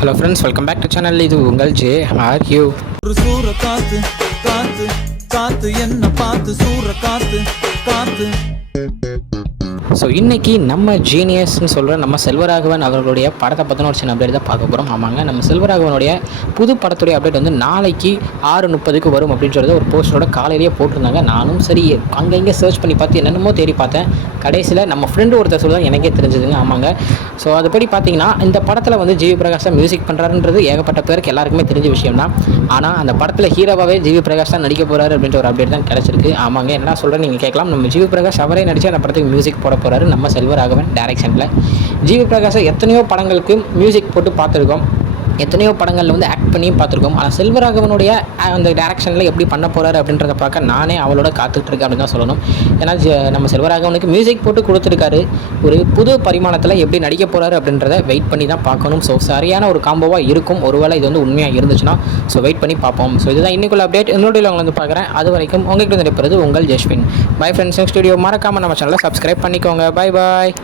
Hello friends, welcome back to channel. இது உங்கள் J are you. ஒரு சூற காத்து காத்து காத்து என்ன பார்த்து சூற காத்து காத்து. ஸோ இன்றைக்கி நம்ம ஜீனியஸ்ன்னு சொல்கிற நம்ம செல்வராகவன் அவர்களுடைய படத்தை பற்றின ஒரு சின்ன அப்டேட் தான் பார்க்க போகிறோம். ஆமாங்க, நம்ம செல்வராகவனுடைய புது படத்துடைய அப்டேட் வந்து நாளைக்கு 6:30 வரும் அப்படின்னு சொல்லிட்டு ஒரு போஸ்டரோட காலையிலேயே போட்டிருந்தாங்க. நானும் சரி அங்கே சர்ச் பண்ணி பார்த்து என்னென்னமோ தேடி பார்த்தேன். கடைசியில் நம்ம ஃப்ரெண்டு ஒருத்தர் சொல்லி தான் எனக்கே தெரிஞ்சுதுங்க. ஆமாங்க, ஸோ அதுபடி பார்த்தீங்கன்னா இந்த படத்தில் வந்து ஜிவி பிரகாஷ் தான் மியூசிக் பண்ணுறாருன்றது ஏகப்பட்ட பேருக்கு எல்லாருக்குமே தெரிஞ்ச விஷயம் தான். ஆனால் அந்த படத்தில் ஹீரோவாகவே ஜிவி பிரகாஷ் தான் நடிக்க போகிறாரு அப்படின்ற ஒரு அப்டேட் தான் கிடச்சிருக்கு. ஆமாங்க, என்ன சொல்கிறேன் நீங்கள் கேட்கலாம். நம்ம ஜிவி பிரகாஷ் அவரே நடித்து அந்த படத்துக்கு மியூசிக் போட போகிறாரு நம்ம செல்வராகவன் டைரக்ஷனில். ஜிவி பிரகாஷை எத்தனையோ படங்களுக்கு மியூசிக் போட்டு பார்த்துருக்கோம், எத்தனையோ படங்களில் வந்து ஆக்ட் பண்ணியும் பார்த்துருக்கோம். ஆனால் செல்வராகவனுடைய அந்த டைரக்ஷனில் எப்படி பண்ண போகிறாரு அப்படின்றத பார்க்க நானே அவளோட காத்துட்ருக்கேன் அப்படின்னு தான் சொல்லணும். ஏன்னா நம்ம செல்வராகவனுக்கு மியூசிக் போட்டு கொடுத்துருக்காரு. ஒரு புது பரிமாணத்தில் எப்படி நடிக்க போகிறாரு அப்படின்றத வெயிட் பண்ணி தான் பார்க்கணும். ஸோ சரியான ஒரு காம்போவாக இருக்கும். ஒருவேளை இது வந்து உண்மையாக இருந்துச்சுன்னா ஸோ வெயிட் பண்ணி பார்ப்போம். ஸோ இதுதான் இன்னைக்குள்ள அப்டேட். என்னோட உங்களை வந்து பார்க்குறேன். அது வரைக்கும் உங்கள்கிட்ட நினைப்பது உங்கள் ஜஸ்வின். Bye friends. ஸ்டுடியோ மறக்காமல் நம்ம சேனலை சப்ஸ்கிரைப் பண்ணிக்கோங்க. Bye bye.